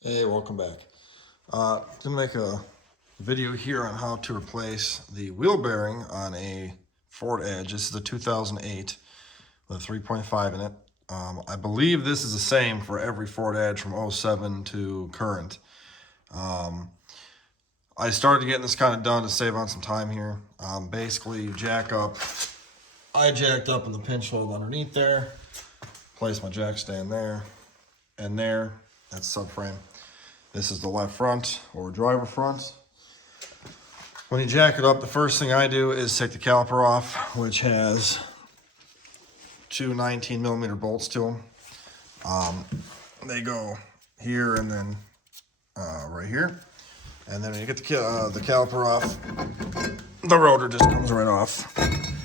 Hey, welcome back. To make a video here on how to replace the wheel bearing on a Ford Edge. This is a 2008 with a 3.5 in it. I believe this is the same for every Ford Edge from 07 to current. I started getting this kind of done to save on some time here. Basically, you jack up. I jacked up in the pinch hold underneath there. Place my jack stand there and there. That's subframe. This is the left front or driver front. When you jack it up, the first thing I do is take the caliper off, which has two 19mm bolts to them. They go here and then right here. And then when you get the caliper off, the rotor just comes right off.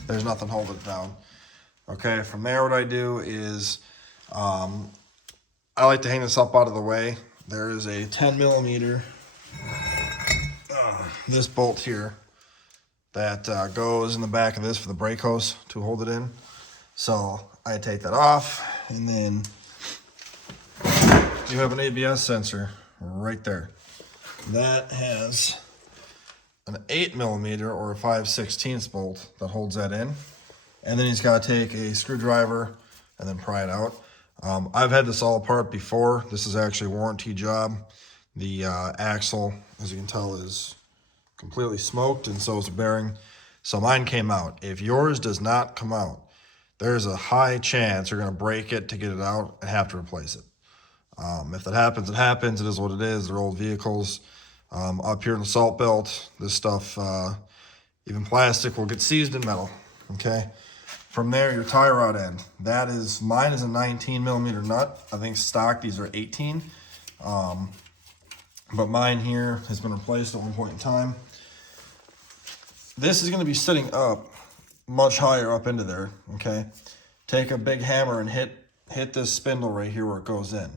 There's nothing holding it down. Okay, from there what I do is I like to hang this up out of the way. There is a 10mm, this bolt here that goes in the back of this for the brake hose to hold it in. So I take that off, and then you have an ABS sensor right there. That has an 8mm or a 5/16 bolt that holds that in. And then he's got to take a screwdriver and then pry it out. I've had this all apart before. This is actually a warranty job. The axle, as you can tell, is completely smoked, and so is the bearing. So mine came out. If yours does not come out, there's a high chance you're going to break it to get it out and have to replace it. If that happens, it happens. It is what it is. They're old vehicles. Up here in the salt belt, this stuff, even plastic, will get seized in metal. Okay. From there, your tie rod end. Mine is a 19mm nut. I think stock these are 18. But mine here has been replaced at one point in time. This is going to be sitting up much higher up into there. Okay. Take a big hammer and hit this spindle right here where it goes in.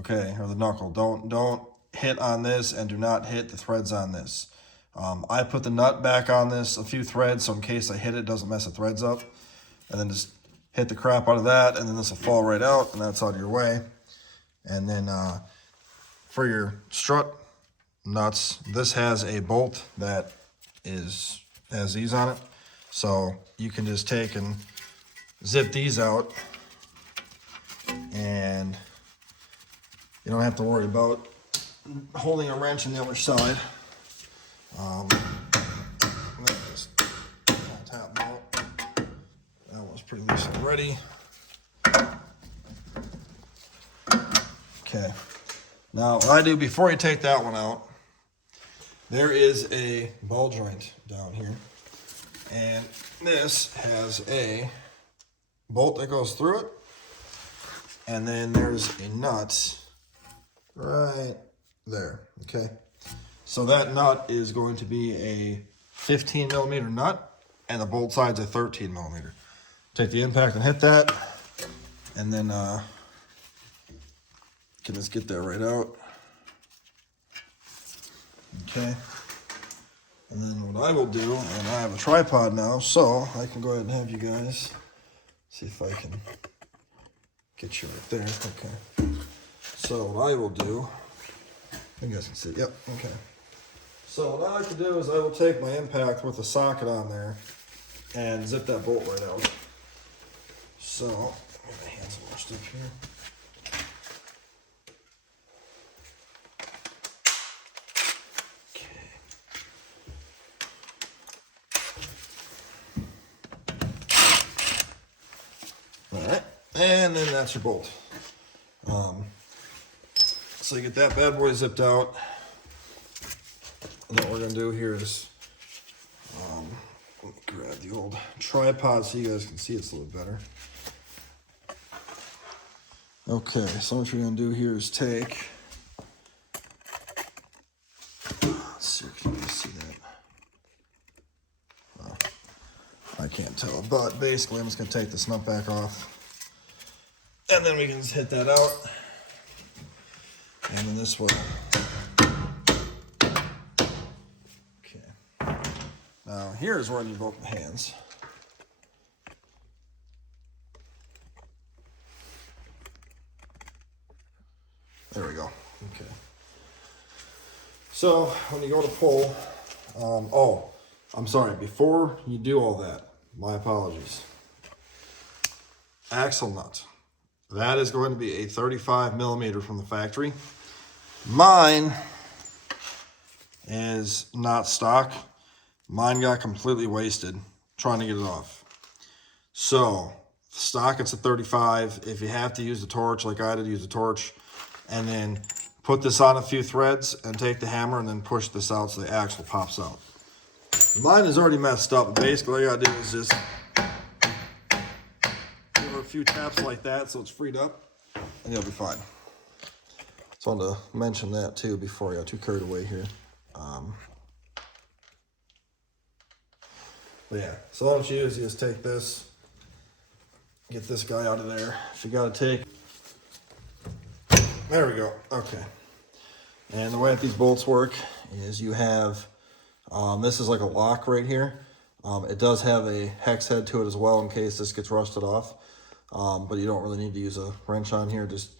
Okay, or the knuckle. Don't hit on this, and do not hit the threads on this. I put the nut back on this, a few threads, so in case I hit it, doesn't mess the threads up. And then just hit the crap out of that, and then this will fall right out, and that's out of your way. And then for your strut nuts, this has a bolt that has these on it. So you can just take and zip these out, and you don't have to worry about holding a wrench on the other side. Just tap them out. That one's pretty loose already. Okay. Now, what I do before you take that one out, there is a ball joint down here. And this has a bolt that goes through it. And then there's a nut right there. Okay. So that nut is going to be a 15mm nut, and the bolt side's a 13mm. Take the impact and hit that, and then can just get that right out. Okay. And then what I will do, and I have a tripod now, so I can go ahead and have you guys see if I can get you right there. Okay. So what I will do, you guys can see, yep, okay. So what I like to do is I will take my impact with the socket on there and zip that bolt right out. So, get my hands washed up here. Okay. Alright, and then that's your bolt. So you get that bad boy zipped out. And what we're going to do here is, let me grab the old tripod so you guys can see it's a little better. Okay, so what you're going to do here is take, let's see, can you guys see that? Well, I can't tell, but basically I'm just going to take this nut back off, and then we can just hit that out, and then this way. Now, here's where I need both hands. There we go. Okay. So when you go to pull, oh, I'm sorry, before you do all that, my apologies. Axle nut. That is going to be a 35 millimeter from the factory. Mine is not stock. Mine got completely wasted trying to get it off. So stock, it's a 35. If you have to use the torch, like I did, use the torch, and then put this on a few threads and take the hammer and then push this out so the axle pops out. Mine is already messed up. Basically, all I gotta do is just give her a few taps like that so it's freed up, and you'll be fine. So I wanted to mention that too before I got too carried away here. But yeah, so all you do is you just take this, get this guy out of there. If you gotta take, there we go, okay. And the way that these bolts work is you have, this is like a lock right here. It does have a hex head to it as well in case this gets rusted off. But you don't really need to use a wrench on here. Just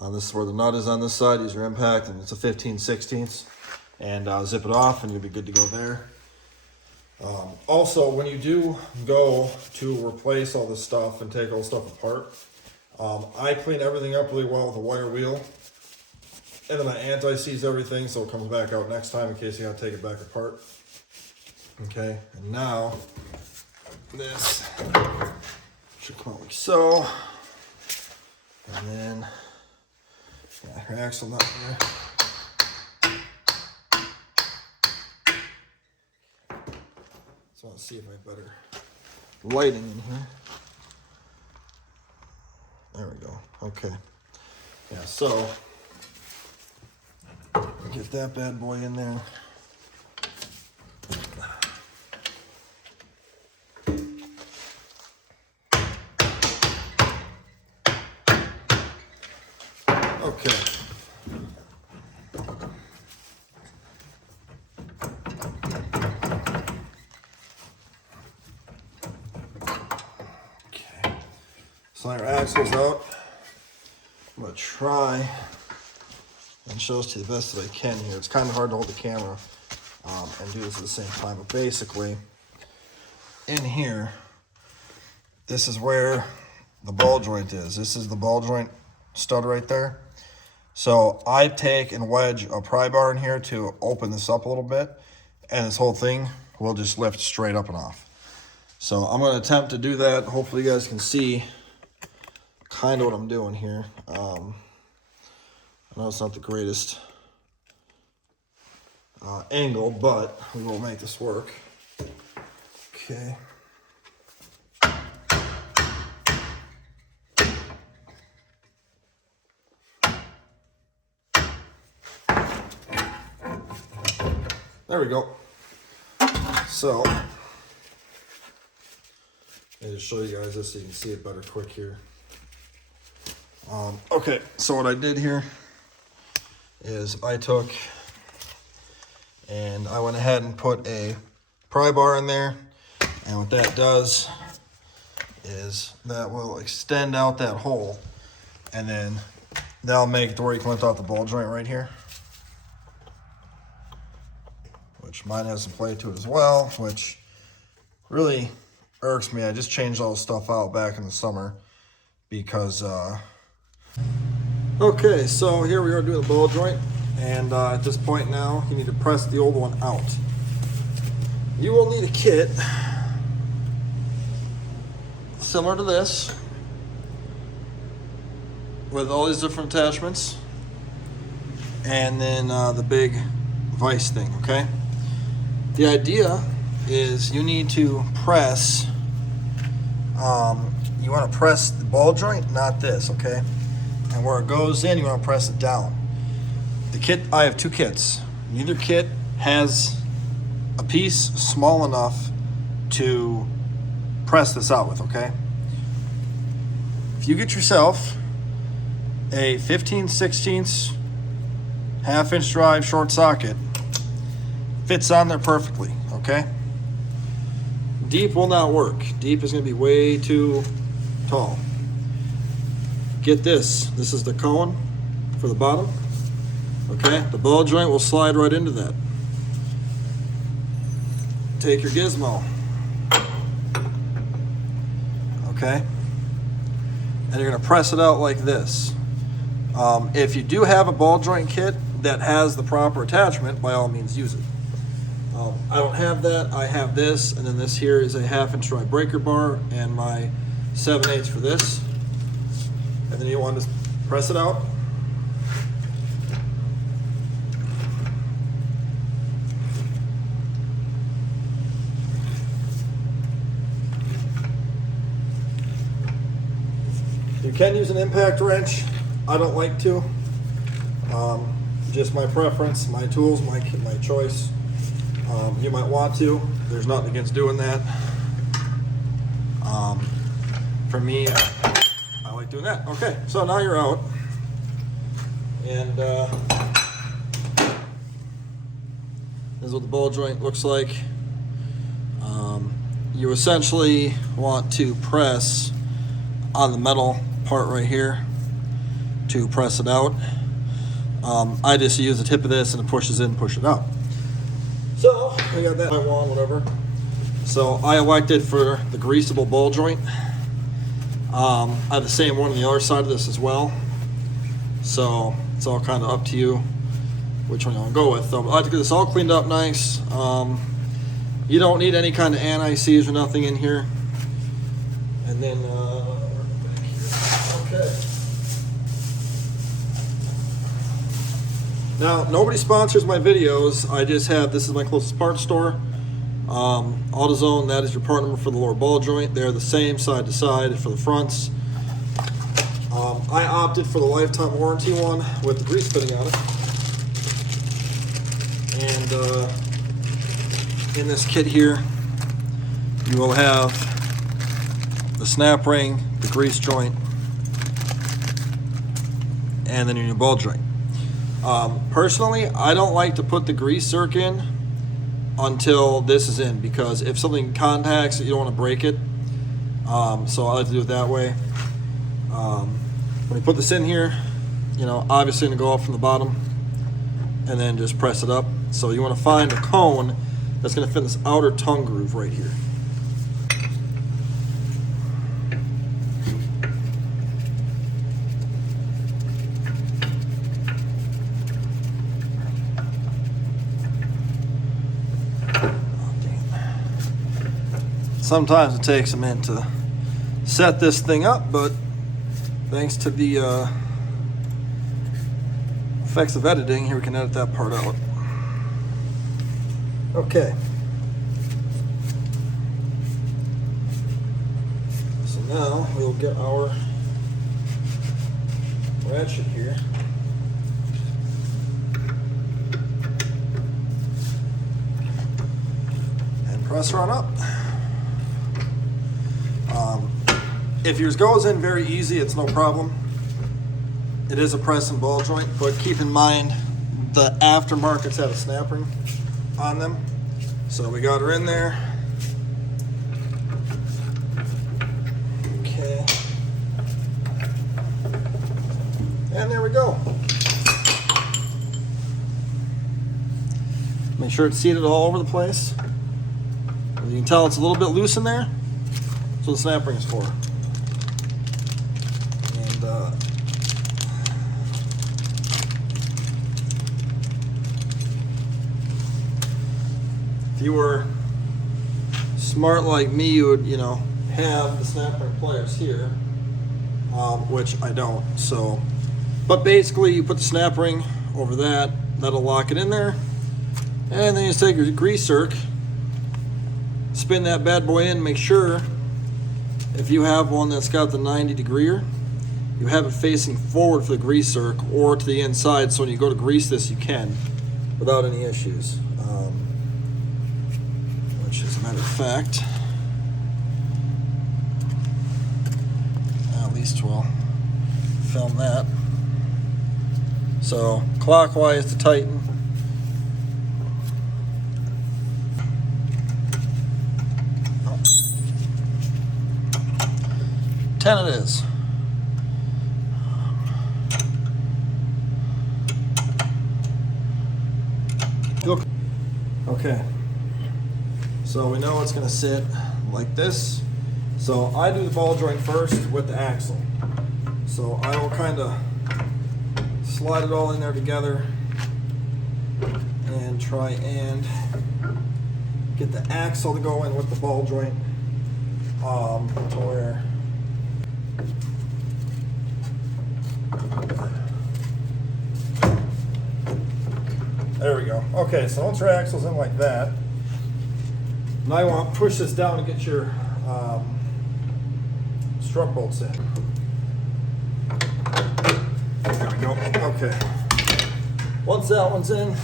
this is where the nut is on this side. Use your impact, and it's a 15/16, and zip it off, and you'll be good to go there. Also, when you do go to replace all this stuff and take all the stuff apart, I clean everything up really well with a wire wheel, and then I anti-seize everything so it comes back out next time in case you gotta take it back apart. Okay, and now this should come out like so, and then your axle nut here. So let's see if I have better lighting in here. There we go. Okay. Yeah, so get that bad boy in there. Okay. So your axle's out. I'm gonna try and show this to you the best that I can here. It's kind of hard to hold the camera and do this at the same time, but basically in here, this is where the ball joint is. This is the ball joint stud right there. So I take and wedge a pry bar in here to open this up a little bit, and this whole thing will just lift straight up and off. So I'm going to attempt to do that. Hopefully you guys can see kind of what I'm doing here. I know it's not the greatest angle, but we will make this work. Okay. There we go. So, let me just show you guys this so you can see it better quick here. Okay, so what I did here is I took and I went ahead and put a pry bar in there, and what that does is that will extend out that hole, and then that'll make it to where you can lift out the ball joint right here, which mine has some play to it as well, which really irks me. I just changed all the stuff out back in the summer because okay, so here we are doing the ball joint, and at this point now you need to press the old one out. You will need a kit similar to this with all these different attachments, and then the big vise thing. Okay, the idea is you need to press you want to press the ball joint, not this. Okay, and where it goes in, you want to press it down. The kit, I have two kits. Neither kit has a piece small enough to press this out with, okay? If you get yourself a 15/16 half-inch drive short socket, fits on there perfectly, okay? Deep will not work. Deep is going to be way too tall. Get this. This is the cone for the bottom, Okay, the ball joint will slide right into that. Take your gizmo. Okay, and you're gonna press it out like this. If you do have a ball joint kit that has the proper attachment, by all means use it. I don't have that. I have this, and then this here is a 1/2-inch dry breaker bar and my 7/8 for this. And then you want to press it out. You can use an impact wrench. I don't like to. Just my preference, my tools, my choice. You might want to. There's nothing against doing that. For me, I like doing that. Okay, so now you're out. And this is what the ball joint looks like. You essentially want to press on the metal part right here to press it out. I just use the tip of this and it pushes in, push it out. So I got that I want, whatever. So I elected for the greasable ball joint. I have the same one on the other side of this as well. So it's all kind of up to you which one you want to go with. So I like to get this all cleaned up nice. You don't need any kind of anti-seize or nothing in here. And then okay. Now, nobody sponsors my videos. I just have, this is my closest parts store. AutoZone, that is your part number for the lower ball joint. They're the same side to side for the fronts. I opted for the lifetime warranty one with the grease fitting on it. And in this kit here, you will have the snap ring, the grease joint, and then your new ball joint. Personally, I don't like to put the grease zerk in until this is in, because if something contacts it, you don't want to break it. So I like to do it that way. When you put this in here, you know, obviously going to go up from the bottom and then just press it up. So you want to find a cone that's going to fit in this outer tongue groove right here. Sometimes it takes a minute to set this thing up, but thanks to the effects of editing, here we can edit that part out. Okay. So now we'll get our ratchet here. And press her on up. If yours goes in very easy, it's no problem. It is a press and ball joint, but keep in mind the aftermarkets have a snap ring on them. So we got her in there. Okay. And there we go. Make sure it's seated all over the place. You can tell it's a little bit loose in there. That's what the snap ring is for. And if you were smart like me, you would, you know, have the snap ring pliers here, which I don't. So, but basically, you put the snap ring over that. That'll lock it in there, and then you just take your grease zerk, spin that bad boy in, make sure. If you have one that's got the 90-degreer, you have it facing forward for the grease zerk or to the inside, so when you go to grease this, you can without any issues. Which, as a matter of fact, at least we'll film that. So clockwise to tighten. Oh. 10 it is. Okay, so we know it's gonna sit like this. So I do the ball joint first with the axle. So I will kind of slide it all in there together and try and get the axle to go in with the ball joint to where there we go. Okay, so once your axle's in like that, now you want to push this down to get your strut bolts in. There we go. Okay. Once that one's in,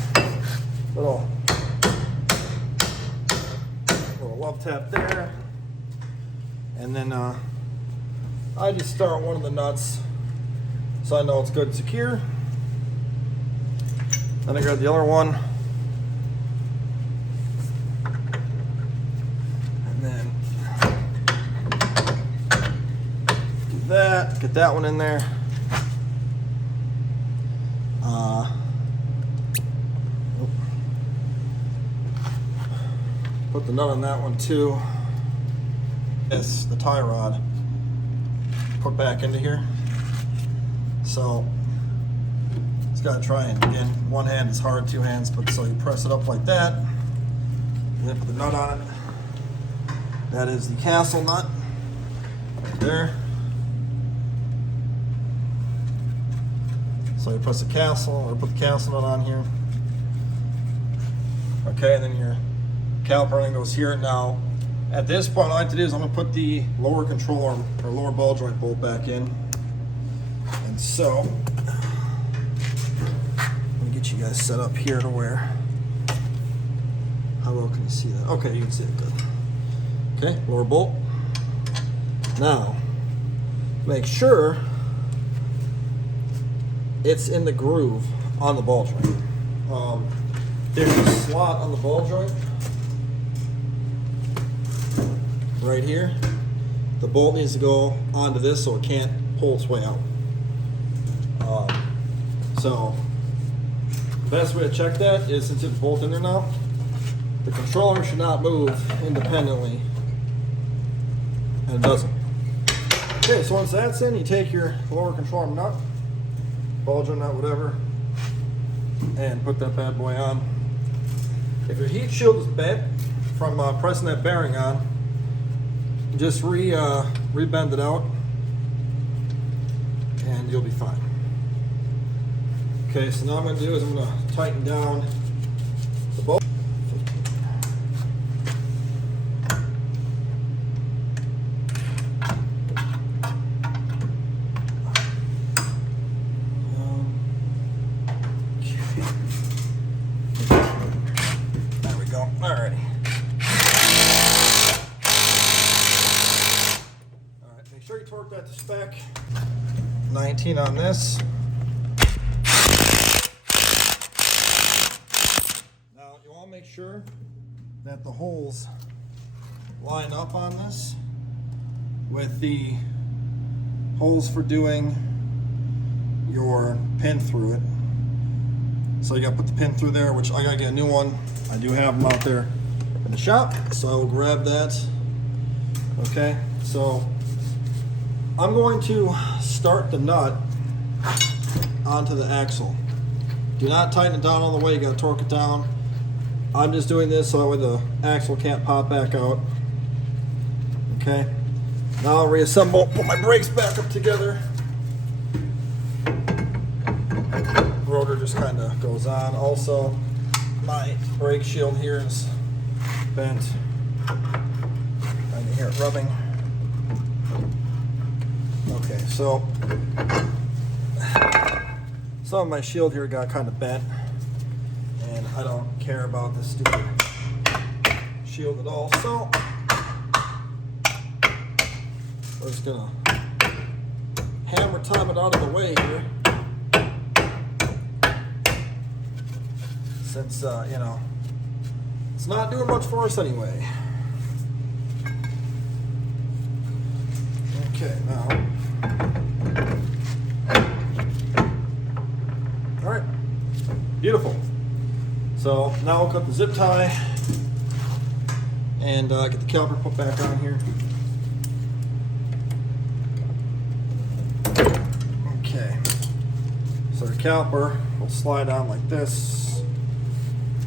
little love tap there, and then I just start one of the nuts so I know it's good and secure. Then I grab the other one, and then get that one in there. Put the nut on that one too. This, the tie rod, put back into here. So it's got to try and, again, one hand is hard, two hands, but so you press it up like that, and then put the nut on it. That is the castle nut right there. So you press the castle, or put the castle nut on here. Okay, and then your caliper then goes here. Now, at this point, what I like to do is I'm going to put the lower control arm or lower ball joint bolt back in. And so, let me get you guys set up here to where, how well can you see that? Okay, you can see it good. Okay, lower bolt. Now, make sure it's in the groove on the ball joint. There's a slot on the ball joint right here. The bolt needs to go onto this so it can't pull its way out. So the best way to check that is, since it's bolted in there now, the controller should not move independently, and it doesn't. Okay, so once that's in, you take your lower control arm nut, ball joint nut, whatever, and put that bad boy on. If your heat shield is bent from pressing that bearing on, just re-bend it out and you'll be fine. Okay, so now what I'm going to do is I'm going to tighten down the bolt. There we go. Alrighty. 30 torque that to spec. 19 on this. Now you want to make sure that the holes line up on this with the holes for doing your pin through it. So you got to put the pin through there, which I got to get a new one. I do have them out there in the shop, so I will grab that. Okay, so I'm going to start the nut onto the axle. Do not tighten it down all the way, you got to torque it down. I'm just doing this so that way the axle can't pop back out. Okay, now I'll reassemble, put my brakes back up together. Rotor just kind of goes on. Also, my brake shield here is bent. I can hear it rubbing. Okay, so some of my shield here got kind of bent, and I don't care about this stupid shield at all, so we're just gonna hammer time it out of the way here, since you know, it's not doing much for us anyway. Okay, now, all right, beautiful. So now we'll cut the zip tie and get the caliper put back on here. Okay, so the caliper will slide on like this.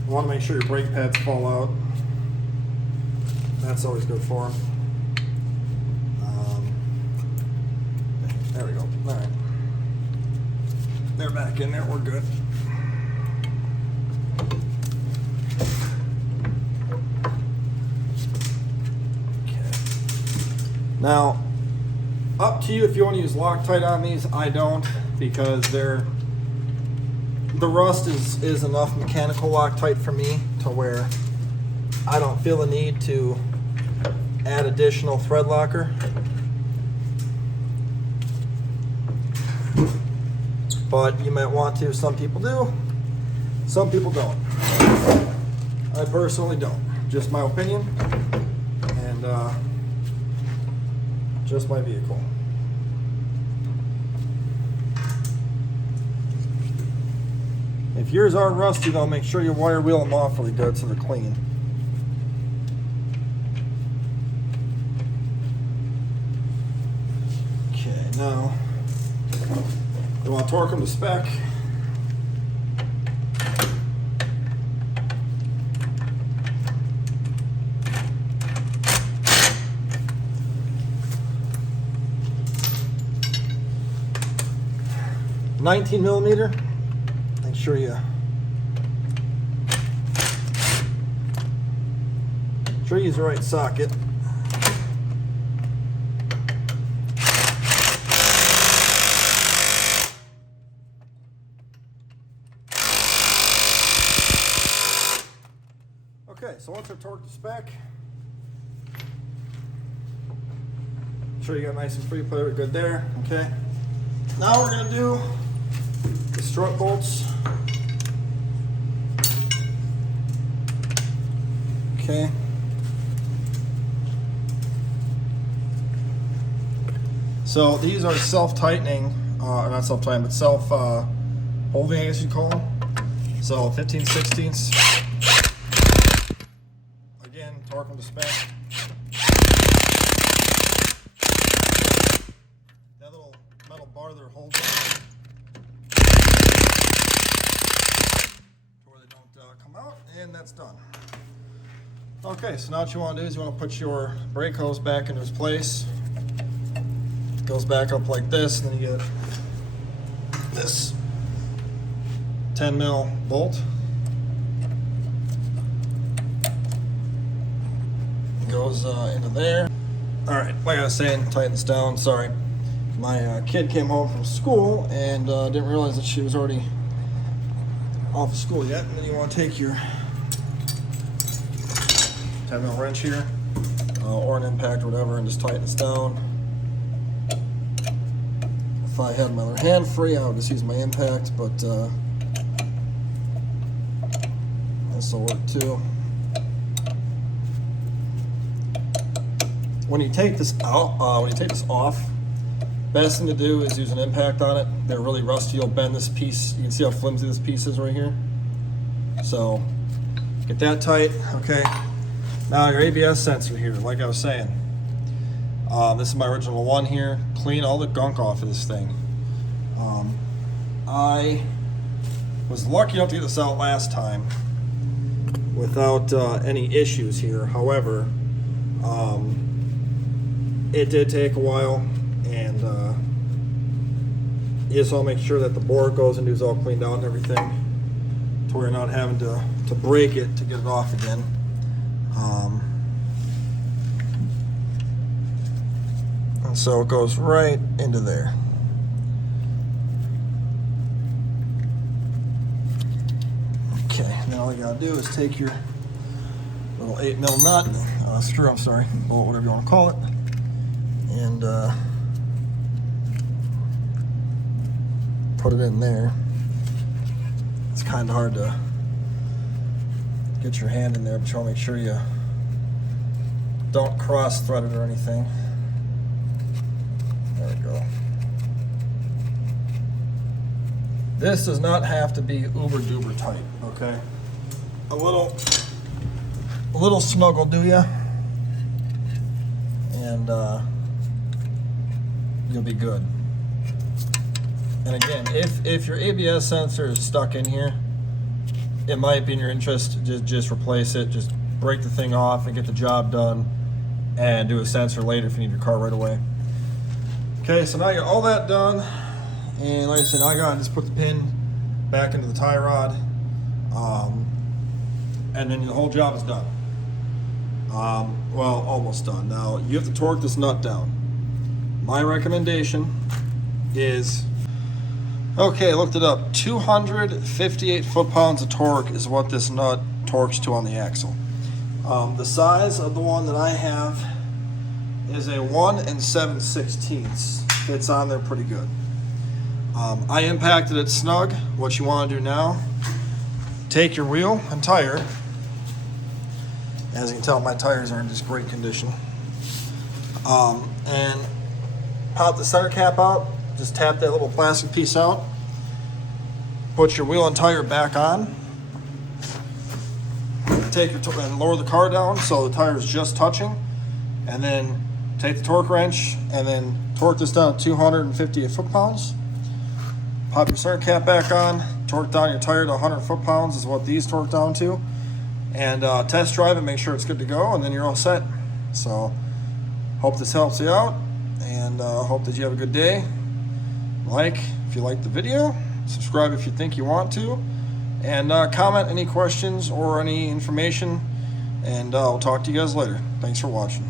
You want to make sure your brake pads fall out. That's always good for them. There we go. All right, they're back in there. We're good. Now, up to you if you want to use Loctite on these. I don't, because the rust is enough mechanical Loctite for me to where I don't feel the need to add additional thread locker. But you might want to. Some people do, some people don't. I personally don't. Just my opinion. And just my vehicle. If yours are rusty though, make sure you wire wheel them off really good so they're clean. Okay, now you want to torque them to spec. $19mm. Make sure you use the right socket. Okay, so once they're torqued to spec, make sure you got nice and free, put it good there. Okay. Now we're gonna do the strut bolts. Okay. So these are self-tightening, not self-tightening, but self-holding, I guess you'd call them. So 15/16. Again, torque them to spec. That little metal bar there holds them where they don't come out, and that's done. Okay, so now what you want to do is you want to put your brake hose back into its place. It goes back up like this, and then you get this 10mm bolt. It goes into there. All right, like I was saying, tighten this down. Sorry, my kid came home from school and didn't realize that she was already off of school yet. And then you want to take your 10mm wrench here, or an impact or whatever, and just tighten this down. If I had my other hand free, I would just use my impact, but this will work too. When you take this out, off, best thing to do is use an impact on it. They're really rusty. You'll bend this piece. You can see how flimsy this piece is right here. So get that tight. Okay. Now your ABS sensor here, like I was saying, this is my original one here. Clean all the gunk off of this thing. I was lucky enough to get this out last time without any issues here. However, it did take a while, and you just want to make sure that the board goes into is all cleaned out and everything, to where you're not having to break it to get it off again. And so it goes right into there. Okay, now all you gotta do is take your little 8mm nut, screw, I'm sorry, bolt, whatever you want to call it, and put it in there. It's kind of hard to get your hand in there, but you want to make sure you don't cross thread it or anything. There we go. This does not have to be uber duper tight, okay? a little snug will do you, and you'll be good. And again, if your ABS sensor is stuck in here, it might be in your interest to just replace it. Just break the thing off and get the job done, and do a sensor later if you need your car right away. Okay, so now you got all that done, and like I said, now I gotta just put the pin back into the tie rod, and then the whole job is done. Well, almost done. Now you have to torque this nut down. My recommendation is, okay, I looked it up, 258 foot-pounds of torque is what this nut torques to on the axle. The size of the one that I have is a 1 7/16. Fits on there pretty good. I impacted it snug. What you want to do now, take your wheel and tire. As you can tell, my tires are in just great condition. And pop the center cap out. Just tap that little plastic piece out. Put your wheel and tire back on. Take your and lower the car down so the tire is just touching, and then take the torque wrench and then torque this down to 258 foot-pounds. Pop your center cap back on, torque down your tire to 100 foot-pounds is what these torque down to, and test drive it, make sure it's good to go, and then you're all set. So hope this helps you out, and hope that you have a good day. Like if you like the video, subscribe if you think you want to, and comment any questions or any information, and I'll talk to you guys later. Thanks for watching.